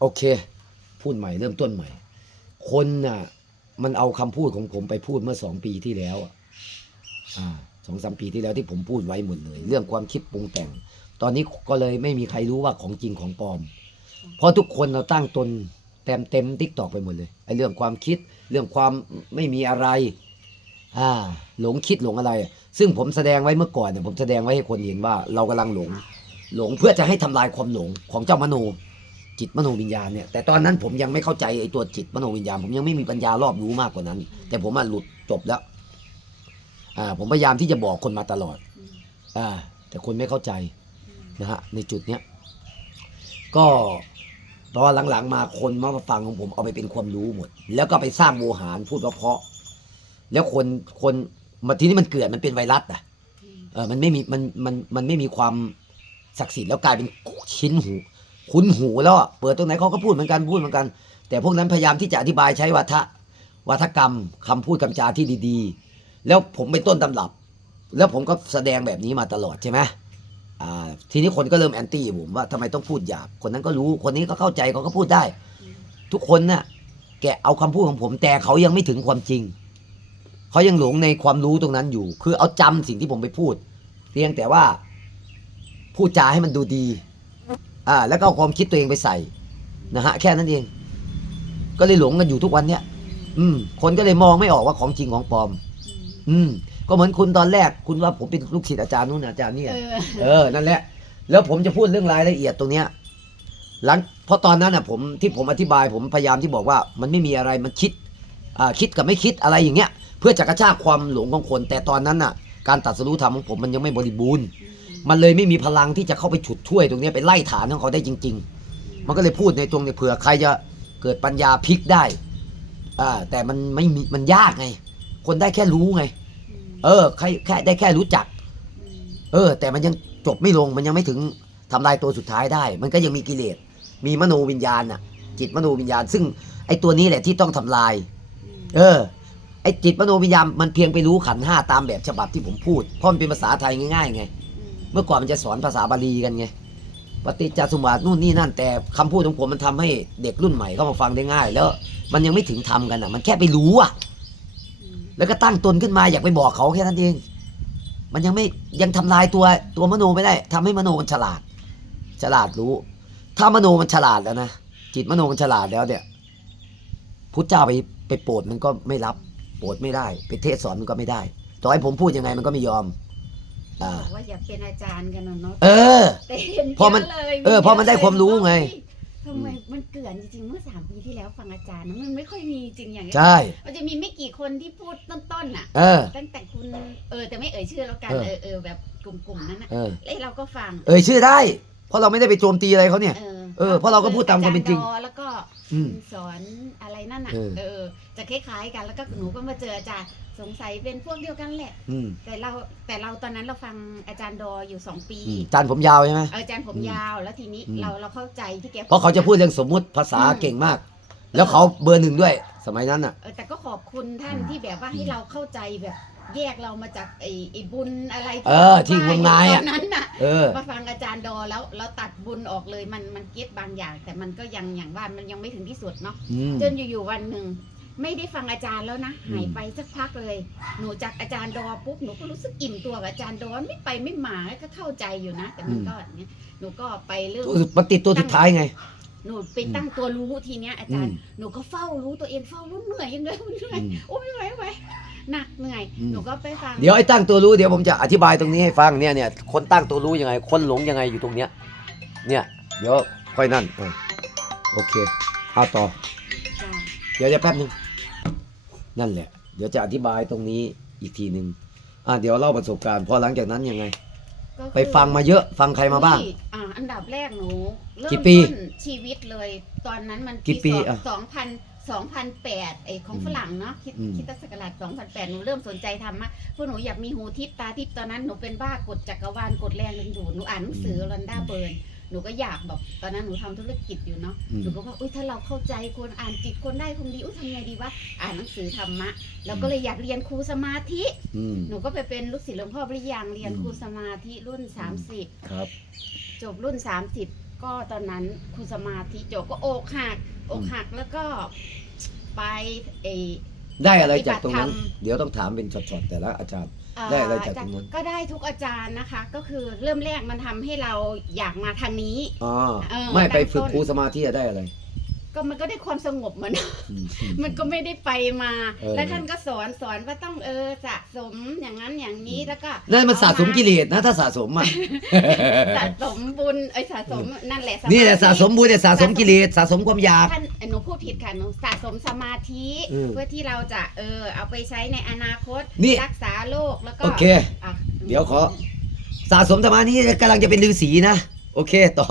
โอเค พูดใหม่เริ่มต้นใหม่ คนน่ะ มันเอาคำพูดของผมไปพูดเมื่อสองปีที่แล้วอ่าสองสามปีที่แล้วที่ผมพูดไว้หมดเลย เรื่องความคิดปรุงแต่ง ตอนนี้ก็เลยไม่มีใครรู้ว่าของจริงของปลอม เพราะทุกคนเราตั้งตนเต็มเต็มทิกตอกไปหมดเลยไอ้เรื่องความคิด เรื่องความไม่มีอะไร อ่า หลงคิดหลงอะไร ซึ่งผมแสดงไว้เมื่อก่อนเนี่ยผมแสดงไว้ให้คนเห็นว่า เรากำลังหลง หลงเพื่อจะให้ทำลายความหลงของเจ้ามโน จิตมโนวิญญาณเนี่ยแต่ตอนนั้นผมยังไม่เข้าใจไอ้ตัวจิตมโนวิญญาณ ผมยังไม่มีปัญญารอบรู้มากกว่านั้น แต่ผมมาหลุดจบแล้วอ่าผมพยายามที่จะบอกคนมาตลอดอ่าแต่คนไม่เข้าใจนะฮะในจุดเนี้ยก็ตอนหลังๆ มาคนมาฟังของผมเอาไปเป็นความรู้หมด แล้วก็ไปสร้างโมหารพูดเพราะแล้วคนคนมาทีนี้มันเกิดมันเป็นไวรัสอะเออมันไม่มีมันมันมันไม่มีความศักดิ์สิทธิ์แล้วกลายเป็นชิ้นหู คุ้นหูแล้วอะเปิดตรงไหนเขาก็พูดเหมือนกันพูดเหมือนกัน แต่พวกนั้นพยายามที่จะอธิบายใช้วัฒวัฒกรรมคำพูดคำจาที่ดีๆ แล้วผมเป็นต้นตำรับ แล้วผมก็แสดงแบบนี้มาตลอดใช่ไหมทีนี้คนก็เริ่มแอนตี้ผมว่าทำไมต้องพูดหยาบ คนนั้นก็รู้คนนี้ก็เข้าใจเขาก็พูดได้ ทุกคนน่ะแกเอาคำพูดของผม แต่เขายังไม่ถึงความจริง เขายังหลงในความรู้ตรงนั้นอยู่ คือเอาจำสิ่งที่ผมไปพูด เพียงแต่ว่าพูดจาให้มันดูดี อ่าแล้วก็เอาความคิดตัวเองไปใส่นะฮะแค่นั้นเอง ก็เลยหลงกันอยู่ทุกวันเนี้ยอืม คนก็เลยมองไม่ออกว่าของจริงของปลอม อืมอืมก็เหมือนคุณตอนแรก คุณว่าผมเป็นลูกศิษย์อาจารย์นู่นอาจารย์นี่เออเออนั่นแหละ แล้วผมจะพูดเรื่องรายละเอียดตรงเนี้ยหลังเพราะตอนนั้นอะผมที่ผมอธิบายผมพยายามที่บอกว่า มันไม่มีอะไรมันคิดอ่าคิดกับไม่คิดอะไรอย่างเงี้ย เพื่อจะกระชากความหลงของคน แต่ตอนนั้นน่ะ การตัดสรู้ธรรมของผมมันยังไม่บริบูรณ์ มันเลยไม่มีพลังที่จะเข้าไปฉุดช่วยตรงเนี้ยไปไล่ฐานของเขาได้จริง ๆ มันก็เลยพูดในตรงนี้เผื่อใครจะเกิดปัญญาพลิกได้อ่าแต่มันไม่มีมันยากไง คนได้แค่รู้ไง เออใครแค่ได้แค่รู้จัก เออ แต่มันยังจบไม่ลงมันยังไม่ถึงทำลายตัวสุดท้ายได้ มันก็ยังมีกิเลสมีมโนวิญญาณน่ะ จิตมโนวิญญาณ ซึ่งไอ้ตัวนี้แหละที่ต้องทำลาย เออไอ้จิตมโนวิญญาณมันเพียงไปรู้ขันธ์ห้าตามแบบฉบับที่ผมพูดเพราะมันเป็นภาษาไทยง่ายๆไง เมื่อก่อนมันจะสอนภาษาบาลีกันไงปฏิจจสมุปบาทนู่นนี่นั่นแต่คำพูดของผมมันทำให้เด็กรุ่นใหม่เข้ามาฟังได้ง่าย แล้วมันยังไม่ถึงทำกันอะ มันแค่ไปรู้อะ แล้วก็ตั้งตนขึ้นมาอยากไปบอกเขาแค่นั้นเอง มันยังไม่ยังทำลายตัวตัวมโนไม่ได้ทำให้มโนมันฉลาด ฉลาดรู้ ถ้ามโนมันฉลาดแล้วนะจิตมโนมันฉลาดแล้วเนี่ยพุทธเจ้าไปไปโปรดมันก็ไม่รับ โปรดไม่ได้ ไปเทศสอนมันก็ไม่ได้ ต่อให้ผมพูดยังไงมันก็ไม่ยอม อ่า บอกว่าอยากเป็นอาจารย์กันนะเนาะเออ แต่เห็นพอมันยะเลยเออพอมันได้ความรู้ไง ทำไมมันเกลื่อนจริงๆเมื่อสามปีที่แล้วฟังอาจารย์นะมันไม่ค่อยมีจริงอย่างนี้ยใช่ มันจะมีไม่กี่คนที่พูดต้นๆน่ะ เออ ตั้งแต่คุณเออแต่ไม่เอ่ยชื่อแล้วกันเออ เออเออแบบกลุ่มๆนั้นน่ะเออ เอ้ยเราก็ฟัง เอ่ยชื่อได้ เพราะเราไม่ได้ไปโจมตีอะไรเขาเนี่ย เออเออเพราะเราก็พูดตามความเป็นจริงอจย์ดอแล้วก็ อืม สอนอะไรนั่นน่ะ เออ เออ จะคล้ายๆกันแล้วก็หนูก็มาเจออาจารย์สงสัยเป็นพวกเดียวกันแหละ อืมแต่เราแต่เราตอนนั้นเราฟังอาจารย์ดออยู่สองปี อืมจานผมยาวใช่ไหม เอออาจารย์ผมอืมยาวแล้วทีนี้อืม เราเราเข้าใจที่แก เพราะเขาจะพูดเรื่องสมมุติภาษาเก่งมาก แล้วเขาเบอร์หนึ่งด้วย สมัยนั้นอะ เออแต่ก็ขอบคุณท่านอืมที่แบบว่าให้เราเข้าใจแบบ แยกเรามาจากไอ้ไอ้บุญอะไรเออที่งมงายอะตอนนั้นน่ะ เออ มาฟังอาจารย์ดอแล้วแล้วตัดบุญออกเลยมันมันเก็ตบางอย่าง แต่มันก็ยังอย่างว่ามันยังไม่ถึงที่สุดเนาะอืม จนอยู่ๆวันหนึ่ง ไม่ได้ฟังอาจารย์แล้วนะอืม หายไปสักพักเลย หนูจากอาจารย์ดอปุ๊บหนูก็รู้สึกอิ่มตัวกับอาจารย์ดอไม่ไปไม่มาก็เข้าใจอยู่นะ แต่มันก็อย่างเนี้ยหนูก็ไปเรื่องตัวมันติดตัวสุดท้ายไง หนูไปตั้งตัวรู้ทีเนี้ยอาจารย์อืมหนูก็เฝ้ารู้ตัวเองเฝ้ารู้เหนื่อยยังไงเหนื่อยอืมโอ้ไม่ไหวไม่ไหวหนักเหนื่อยอืมหนูก็ไปฟัง เดี๋ยวไอ้ตั้งตัวรู้เดี๋ยวผมจะอธิบายตรงนี้ให้ฟังเนี่ยเนี่ยคนตั้งตัวรู้ยังไง คนหลงยังไงอยู่ตรงเนี้ย เนี่ย เดี๋ยวค่อยนั่นเออโอเคเอาต่อจ้ะเดี๋ยวจะแป๊บนึงนั่นแหละ เดี๋ยวจะอธิบายตรงนี้อีกทีหนึ่งอะเดี๋ยวเล่าประสบการณ์พอหลังจากนั้นยังไงก็คือไปฟังมาเยอะฟังใครมาบ้างที่ อ่าอันดับแรกหนูเริ่มกี่ปีต้นชีวิตเลย ตอนนั้นมันกี่ปีอะสองพันสองพันแปดไอของอืมฝรั่งเนาะคิดอืม คิดศักราชสองพันแปดหนูเริ่มสนใจธรรมะเพราะหนูอยากมีหูทิพย์ตาทิพย์ตอนนั้นหนูเป็นบ้ากดจักรวาลกดแรงดึงดูดหนูอ่านหนังสือรันด้าเบิร์น หนูก็อยากแบบตอนนั้นหนูทำธุรกิจอยู่เนาะอืมหนูก็ว่าอุ้ยถ้าเราเข้าใจควรอ่านจิตคนได้คงดีอุ้ยทำไงดีวะอ่านหนังสือธรรมะแล้วก็เลยอยากเรียนครูสมาธิอืมหนูก็ไปเป็นลูกศิษย์หลวงพ่อปริยังเรียนอืมครูสมาธิรุ่น 30ครับ จบรุ่น 30 ก็ตอนนั้นคุณสมาธิโจก็อกหักอกหักแล้วก็ไปเอ ได้อะไรจากตรงนั้น ปฏิบัติธรรม เดี๋ยวต้องถามเป็นช็อตๆแต่ละอาจารย์เอ่อได้อะไรจากตรงนั้น ก็ได้ทุกอาจารย์นะคะ ก็คือเริ่มแรกมันทำให้เราอยากมาทางนี้ อ๋อเออไม่ไปตั้งต้น ฝึกครูสมาธิอะได้อะไร ก็มันก็ได้ความสงบเหมือนอืมมันก็ไม่ได้ไปมา เออ แล้วท่านก็สอนสอนว่าต้องเออสะสมอย่างนั้นอย่างนี้แล้วก็นั่นมันสะสมกิเลสนะ ถ้าสะสมอะ สะสมบุญไอ้ยสะสมนั่นแหละนี่แหละธิสะสมบุญเนี่ยสะสมกิเลสสะสมความอยาก ท่านหนูพูดผิดค่ะหนูสะสมสมาธิอืมเพื่อที่เราจะเออเอาไปใช้ในอนาคตนี่รักษาโรคแล้วก็โอเคอะเดี๋ยวขอสะสมธรรมานี้กำลังจะเป็นฤาษีนะ โอเคต่อ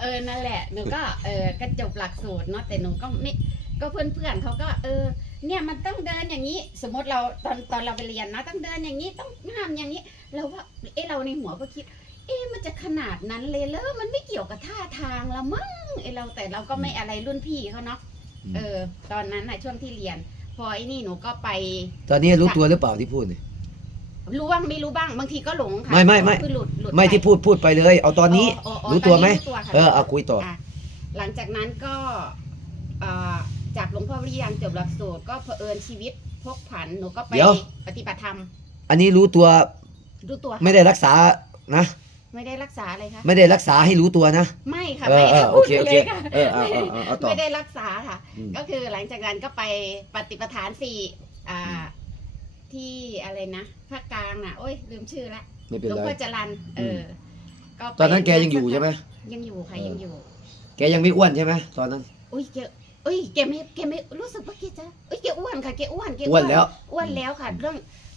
เออนั่นแหละหนูก็เออก็จบหลักสูตรเนาะแต่หนูก็ไม่ก็เพื่อนๆเขาก็เออ เนี่ยมันต้องเดินอย่างนี้ สมมติเราตอนตอนเราไปเรียนนะต้องเดินอย่างนี้ต้องห้ามอย่างนี้เราว่าเอะเราในหัวก็คิด เอ๊ะมันจะขนาดนั้นเลยเหรอมันไม่เกี่ยวกับท่าทางละมั้งเอะเราแต่เราก็ไม่อะไรรุ่นพี่เขาเนาะอืมเออ ตอนนั้นนะช่วงที่เรียน พอไอ้นี่หนูก็ไป ตอนนี้รู้ตัวหรือเปล่าที่พูดเนี่ย รู้บ้างไม่รู้บ้างบางทีก็หลงค่ะไม่ไม่ไม่ คือหลุดหลุดไม่ปที่พูดพูดไปเลย เอาตอนนี้ อ๋ออ๋อรู้ตัวไหม ตอนนี้รู้ตัวค่ะเออเอาคุยต่อะหลังจากนั้นก็เอ่อจากหลวงพ่อวิริยังจบหลักสูตรก็เผอิญชีวิตพกผันหนูก็ไปเดี๋ยว ปฏิบัติธรรมอันนี้รู้ตัวรู้ตัวไม่ได้รักษานะ ไม่ได้รักษาอะไรคะไม่ได้รักษาให้รู้ตัวนะ ไม่ค่ะเออไม่เออค่ะโอพูดเคไปโอเลเคยค่ะเออเอาเอาเอาเอาต่อไม่ได้รักษาค่ะ อืม ก็คือหลังจากนั้นก็ไปปฏิปทานสี่อ่า ที่อะไรนะภาคกลางน่ะ โอ้ยลืมชื่อละไม่เป็นหลวงไร พ่อจรันเอออก็ไปตอนนั้นแกยังอยู่ใช่ไหม ยังอยู่ค่ะเออ ยังอยู่ แกยังไม่อ้วนใช่ไหมตอนนั้น อุ้ยแกเอ้ยแกไม่แกไม่รู้สึกว่าแกจะเอ้ยแกอ้วนค่ะแกอ้วนแกอ้วนแล้วอ้วนแล้วค่ะเรื่อง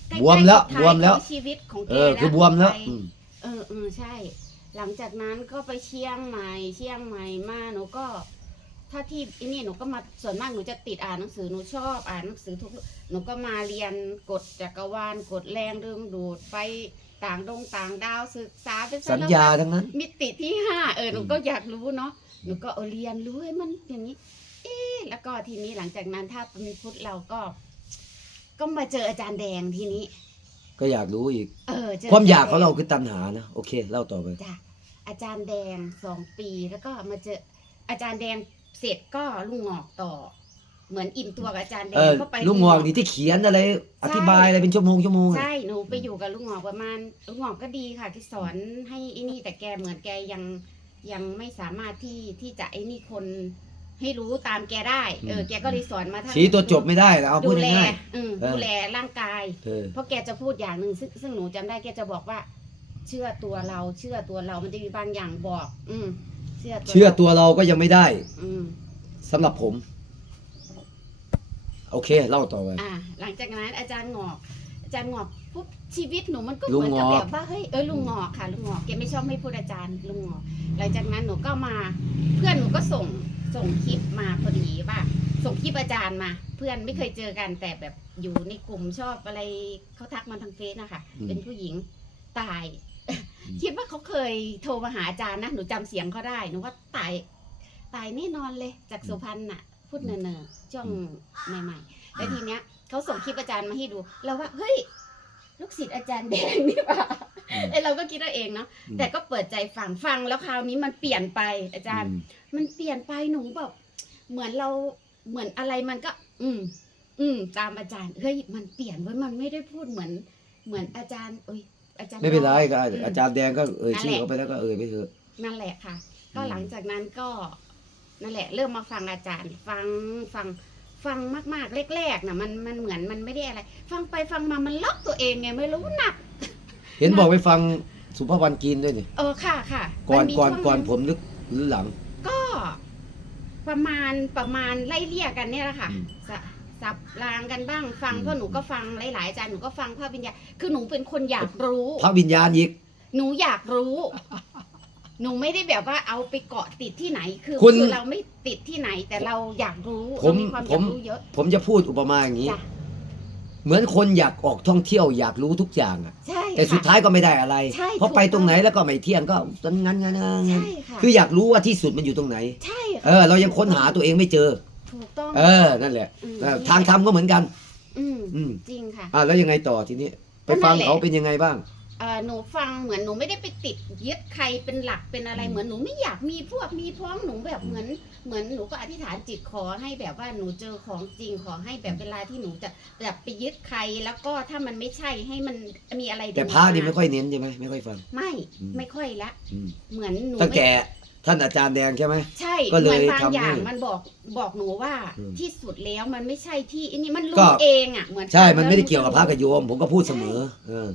ใกล้ๆบวมแล้วสุดท้ายบวมแล้ว ของชีวิตของแกเออ คือบวมแล้วไป อืม เออเออใช่ หลังจากนั้นก็ไปเชียงใหม่ เชียงใหม่มาหนูก็ ถ้าที่ไอ้นี่หนูก็มาส่วนมากหนูจะติดอ่านหนังสือหนูชอบอ่านหนังสือทุกหนูก็มาเรียนกฎจักรวาลกฎแรงดึงดูดไปต่างดงต่างดาวศึกษาเป็นสัญญาทั้งนั้น มิติที่ห้าเออหนูอืมก็อยากรู้เนาะหนูก็เออเรียนรู้ให้มันอย่างนี้ เอ๊ะแล้วก็ทีนี้หลังจากนั้นถ้าเป็นพุทธเราก็ ก็มาเจออาจารย์แดงทีนี้ ก็อยากรู้อีก เออเจอความอยากจของเราแดคือตัณหานะโอเคเล่าต่อไปจ้ะอาจารย์แดงสองปีแล้วก็มาเจออาจารย์แดง เสร็จก็ลุงหงอกต่อ เหมือนอิ่มตัวกับอาจารย์แดเองอก็ไปลุงงอกนี่ที่เขียนอะไร อธิบายอะไรเป็นชั่วโมงชั่วโมงอะใช่หนูไปอยู่กับลุงหงอกประมาณลุงหงอกก็ดีค่ะ ที่สอนให้ไอ้นี่แต่แกเหมือนแกยังยังไม่สามารถที่ที่จะไอ้นี่คนให้รู้ตามแกได้ เออ แกก็เลยสอนมาทางชี้ตัวจบไม่ได้แล้วเอาพูดูดแลง่ายอืมเออดูแลร่างกาย ๆเออ เพราะแกจะพูดอย่างหนึ่งซึ่งซึ่งหนูจำได้แกจะบอกว่า เชื่อตัวเราเชื่อตัวเรามันจะมีบางอย่างบอก อืม เชื่อตัวเชื่อราตัวเราก็ยังไม่ได้อืมสำหรับผม โอเค เล่าต่อไป อ่าหลังจากนั้นอาจารย์หงอก อาจารย์หงอกปุ๊บชีวิตหนูมันก็ลุเหงมือนกับหงอก แบบว่าเฮ้ยเออลุงหงอกค่ะลุงหงอกแกไม่ชอบให้พูดอาจารย์ลุงหงอก หลังจากนั้นหนูก็มา เพื่อนหนูก็ส่งส่งคลิปมาพอดีว่า ส่งคลิปอาจารย์มา เพื่อนไม่เคยเจอกันแต่แบบอยู่ในกลุ่มชอบอะไรเขาทักมาทางเฟซนะคะอืม เป็นผู้หญิงตายม คิดว่าเขาเคยโทรมาหาอาจารย์นะ หนูจำเสียงเขาได้หนูว่าตายตายแน่นอนเลย จากสุพรรณน่ะ พูดเนอๆช่วงใหม่ๆแล้วทีเนี้ยเขาส่งคลิปอาจารย์มาให้ดู เราว่าเฮ้ยลูกศิษย์อาจารย์แดงนี่หว่าอืมไอเราก็คิดเอาเองเนาะอืมแต่ก็เปิดใจฟังฟังแล้วคราวนี้มันเปลี่ยนไปอาจารย์อืมมันเปลี่ยนไปหนูแบบเหมือนเราเหมือนอะไรมันก็ อืม อืม ตามอาจารย์เฮ้ยมันเปลี่ยนเว้ยมันไม่ได้พูดเหมือน เหมือนอาจารย์เอ้ย อาจารย์ไม่เป็นไรองก็มอาจารย์แดงก็เอ่ยนั่นชื่แหอละเขาไปแล้วก็เอ่ยไปเถอะ นั่นแหละค่ะ ก็อืม หลังจากนั้นก็นั่นแหละ เริ่มมาฟังอาจารย์ ฟังฟังฟังมากๆแรกๆนะมันมันเหมือนมันไม่ได้อะไร ฟังไปฟังมามันล็อกตัวเองไงไม่รู้หนัก เห็นบอกไปฟังสุภาพวันกีนด้วยนี่เออค่ะค่ะก่อนมัมีก่อนช่วงก่อนหงผมหรือหรือหลัง ก็ ประมาณประมาณไล่เลี่ยกันเนี่ยแหละค่ะอืม สะ สับรางกันบ้างฟังอืมเพราะหนูก็ฟังหลายๆอาจารย์หนูก็ฟังพระวิญญาณคือหนูเป็นคนอยากรู้ พระวิญญาณอีก หนูอยากรู้ หนูไม่ได้แบบว่าเอาไปเกาะติดที่ไหน คือคุณ คือเราไม่ติดที่ไหนแต่เราอยากรู้ผมเรามีความอผยามกรู้เยอะผมจะพูดอุปมาอย่างนี้ จ้ะเหมือนคนอยากออกท่องเที่ยวอยากรู้ทุกอย่างอะใช่แต่สุดค่ะ ท้ายก็ไม่ได้อะไร ใช่เพราะถูกไปตรงไหนต้องแล้วก็ไม่เที่ยงก็งั้นงั้นงั้นงั้นใช่ค่ะ คืออยากรู้ว่าที่สุดมันอยู่ตรงไหน ใช่เอค่ะอเรายังค้นหาตัวเองไม่เจอ ถูกต้อง เออนั่นแหละมเออทางธรรมก็เหมือนกัน อืมอืมจริงค่ะ อ่าแล้วยังไงต่อทีนี้ ไปก็นั่ฟังนแหละเขาเป็นยังไงบ้าง เอ่อหนูฟังเหมือนหนูไม่ได้ไปติดยึดใครเป็นหลักเป็นอะไรอืมเหมือนหนูไม่อยากมีพวกมีพ้องหนูแบบอืมเหมือนเหมือนหนูก็อธิษฐานจิตขอให้แบบว่าหนูเจอของจริงขอให้แบบเวลาที่หนูจะแบบไปยึดใครแล้วก็ถ้ามันไม่ใช่ให้มันมีอะไรแต่ดึงพระนี่าไม่ค่อยเน้นใช่ไหมไม่ค่อยฟัง ไม่อืม ไม่ค่อยละ อืมเหมือนหนูตั้งไม่แต่ ท่านอาจารย์แดงใช่ไหม ใช่ก็เหเลยมือนบางทำให้อย่างมันบอกบอกหนูว่าอืม ที่สุดแล้วมันไม่ใช่ที่อันนี้มันก็รู้เองอะเหมือนใช่ฟังมันไม่ได้เกี่ยวกับพระแล้กับโยม ผมก็พูดเสมอเออ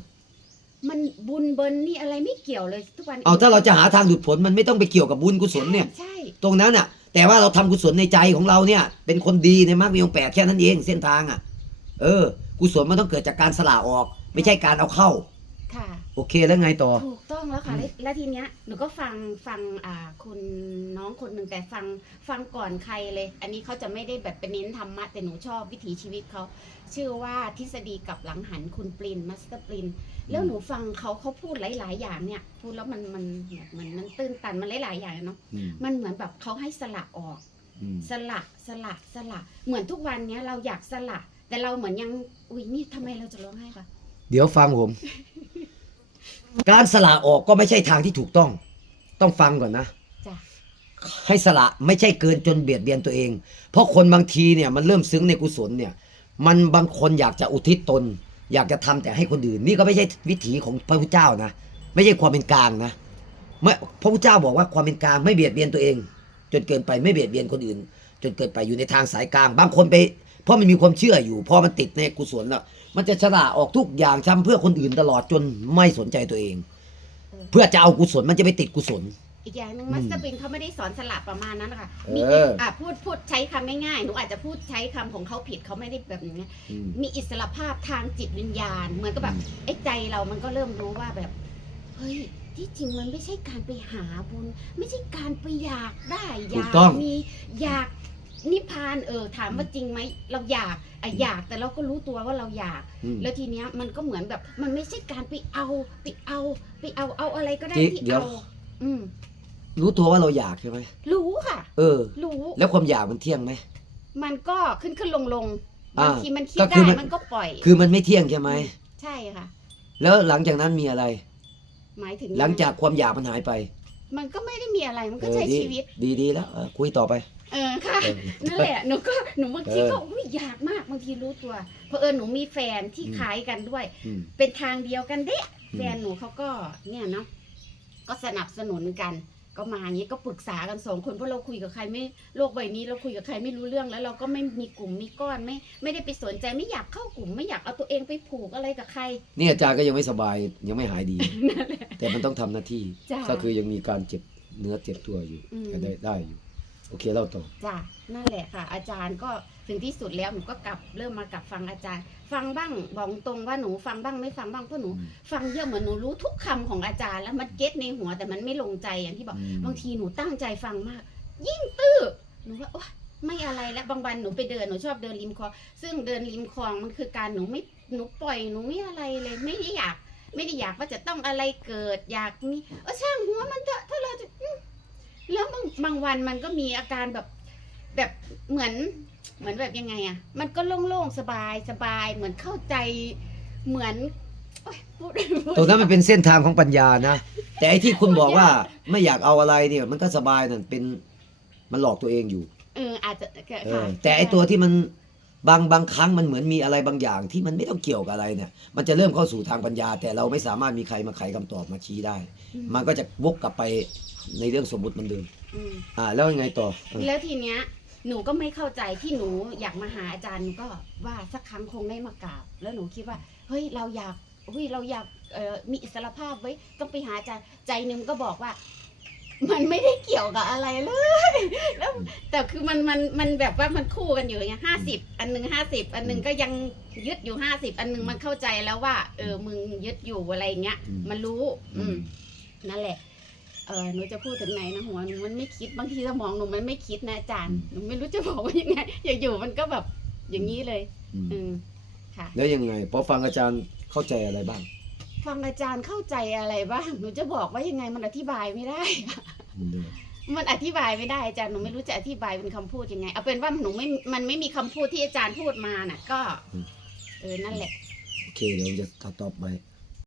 มันบุญเบินนี่อะไรไม่เกี่ยวเลยทุกวันเอาถ้าเราจะหาทางหลุดผลมันไม่ต้องไปเกี่ยวกับบุญกุศลเนี่ย ใช่ ตรงนั้นอะ แต่ว่าเราทำกุศลในใจของเราเนี่ย เป็นคนดีในมรรคมีองค์แปดแค่นั้นเองเส้นทางอะ เออ กุศลมันต้องเกิดจากการสละออก ไม่ใช่การเอาเข้า ค่ะ โอเคแล้วไงต่อ ถูกต้องแล้วค่ะอืมแล้วแล้วทีเนี้ยหนูก็ฟังฟังอ่าคุณน้องคนหนึ่งแต่ฟังฟังก่อนใครเลย อันนี้เขาจะไม่ได้แบบเป็นเน้นธรรมะแต่หนูชอบวิถีชีวิตเขาชื่อว่าทฤษฎีกับหลังหันคุณปรินมัสเตอร์ปริน แล้วหนูฟังเขาเขาพูดหลาย ๆ อย่างเนี่ย พูดแล้วมันมันมันมันตื้นตันมันหลายๆอย่างเนาะอืมมันเหมือนแบบเขาให้สละออก อืม สละสละสละเหมือนทุกวันเนี้ยเราอยากสละ แต่เราเหมือนยังอุ้ยนี่ทำไมเราจะร้องไห้คะ เดี๋ยวฟังผม การสละออกก็ไม่ใช่ทางที่ถูกต้อง ต้องฟังก่อนนะจ้ะให้สละไม่ใช่เกินจนเบียดเบียนตัวเอง เพราะคนบางทีเนี่ยมันเริ่มซึ้งในกุศลเนี่ย มันบางคนอยากจะอุทิศตน อยากจะทำแต่ให้คนอื่น นี่ก็ไม่ใช่วิถีของพระพุทธเจ้านะ ไม่ใช่ความเป็นกลางนะไม่พระพุทธเจ้าบอกว่าความเป็นกลางไม่เบียดเบียนตัวเอง จนเกินไปไม่เบียดเบียนคนอื่น จนเกินไปอยู่ในทางสายกลาง บางคนไป เพราะมันมีความเชื่ออยู่พอมันติดในกุศลแล้ว มันจะฉลาออกทุกอย่างทำเพื่อคนอื่นตลอดจนไม่สนใจตัวเอง เพื่อจะเอากุศลมันจะไปติดกุศล อีกอย่างหนึ่งอืมมัสเตอร์บินเขาไม่ได้สอนสลับประมาณนั้นนะคะเออมีอะพูดพูดใช้คำง่ายๆหนูอาจจะพูดใช้คำของเขาผิดเขาไม่ได้แบบนี้อืม มีอิสระภาพทางจิตวิญญาณ เหมือนกับแบบไอ้ใจเรามันก็เริ่มรู้ว่าแบบเฮ้ยที่จริงมันไม่ใช่การไปหาบุญ ไม่ใช่การไปอยากได้อถูยากกต้อง มีอยาก นิพพานเออถามว่าจริงไหมเราอยากอะอยากแต่เราก็รู้ตัวว่าเราอยาก อืม แล้วทีเนี้ยมันก็เหมือนแบบมันไม่ใช่การไปเอาไปเอาไปเอาเอาอะไรก็ได้จิ๊กที่เดี๋ยว เอาอืม รู้ตัวว่าเราอยากใช่ไหมรู้ค่ะ เออ รู้ แล้วความอยากมันเที่ยงไหม มันก็ขึ้นขึ้นลงลงอ่าบางทีมันคิดก็คืได้อมัน มันก็ปล่อย คือมันไม่เที่ยงใช่ไหมใช่ค่ะ แล้วหลังจากนั้นมีอะไร หมายถึงหลังจากความอยากมันหายไปมันก็ไม่ได้มีอะไรมันก็เออใช้ดีชีวิต ดีดีแล้วเออคุยต่อไป เออค่ะเออนั่นแหละหนูก็หนูบางทีเออก็อุ๊ยอยากมากบางทีรู้ตัวเพราะเออหนูมีแฟนที่อืมคล้ายกันด้วย อืม เป็นทางเดียวกันเด้อืมแฟนหนูเขาก็เนี่ยเนาะก็สนับสนุนกัน ก็มาอย่างนี้ก็ปรึกษากันสองคนเพราะเราคุยกับใครไม่โลกใบนี้เราคุยกับใครไม่รู้เรื่องแล้วเราก็ไม่มีกลุ่มมีก้อนไม่ ไม่ได้ไปสนใจไม่อยากเข้ากลุ่ม ไม่อยากเอาตัวเองไปผูกอะไรกับใคร นี่อาจารย์ก็ยังไม่สบายยังไม่หายดีนั่นแหละแต่มันต้องทำหน้าที่จ้ะก็คือยังมีการเจ็บเนื้อเจ็บตัวอยู่อืมก็ได้ได้อยู่ โอเคเล่าต่อจ้ะนั่นแหละค่ะ อาจารย์ก็ถึงที่สุดแล้วหนูก็กลับเริ่มมากลับฟังอาจารย์ ฟังบ้างบอกตรงว่าหนูฟังบ้างไม่ฟังบ้างเพราะหนูอืมฟังเยอะเหมือนหนูรู้ทุกคำของอาจารย์แล้วมันเก็ตในหัวแต่มันไม่ลงใจอย่างที่บอกอืมบางทีหนูตั้งใจฟังมาก ยิ่งตื้อหนูว่าโอ๊ยไม่อะไรแล้วบางวันหนูไปเดินหนูชอบเดินริมคลองซึ่งเดินริมคลองมันคือการหนูไม่หนูปล่อยหนูไม่อะไรเลยไม่ได้อยาก ไม่ได้อยากว่าจะต้องอะไรเกิดอยากมีเออช่างหัวมันเถอะถ้าเราจะอืม แล้วบางบางวันมันก็มีอาการแบบแบบเหมือนเหมือนแบบยังไงอะมันก็โล่งๆสบายสบายเหมือนเข้าใจเหมือนโอ๊ยพูดพูดตรงนั้นมันเป็นเส้นทางของปัญญานะ แต่ไอ้ที่คุณบอกว่าไม่อยากเอาอะไรเนี่ย มันก็สบายนั่นเป็นมันหลอกตัวเองอยู่ เอออาจจะเอค่ะอแต่ไอตัวที่มันบางบางครั้งมันเหมือนมีอะไรบางอย่าง ที่มันไม่ต้องเกี่ยวกับอะไรเนี่ย มันจะเริ่มเข้าสู่ทางปัญญา แต่เราไม่สามารถมีใครมาไขคำตอบมาชี้ได้มันก็จะวกกลับไป ในเรื่องสมมุติเหมันเดิมอืม อ่า แล้วยังไงต่อเออแล้วทีเนี้ยหนูก็ไม่เข้าใจที่หนูอยากมาหาอาจารย์หนูก็ว่าสักครั้งคงได้มากราบ แล้วหนูคิดว่า เฮ้ยเราอยากเฮ้ยเราอยากเอ่อมีอิสรภาพไว้ต้องไปหาอาจารย์ใจหนึงก็บอกว่า มันไม่ได้เกี่ยวกับอะไรเลย แล้วแต่คือมันมันมันแบบว่ามันคู่กันอยู่อย่างเงี้ยห้าสิบอันหนึ่งห้าสิบอันหนึ่งก็ยังยึดอยู่ห้าสิบอันหนึ่งมันเข้าใจแล้วว่า เออมึงยึดอยู่อะไรเงี้ยอืมมันรู้ อืม นั่นแหละ เออหนูจะพูดถึงไหนนะหัวหนูมันไม่คิดบางทีสมองหนูมันไม่คิดนะอาจารย์หนูไม่รู้จะบอกว่ายังไงอยู่ๆมันก็แบบอย่างนี้เลย อืมอืมค่ะ แล้วยังไงพอฟังอาจารย์เข้าใจอะไรบ้าง ฟังอาจารย์เข้าใจอะไรบ้าง หนูจะบอกว่ายังไงมันอธิบายไม่ได้อืมมันอธิบายไม่ได้อาจารย์หนูไม่รู้จะอธิบายเป็นคำพูดยังไง เอาเป็นว่าหนูไม่ มันไม่มีคำพูดที่อาจารย์พูดมาน่ะ ก็เออนั่นแหละ โอเคเดี๋ยวผมจะตัดต่อไป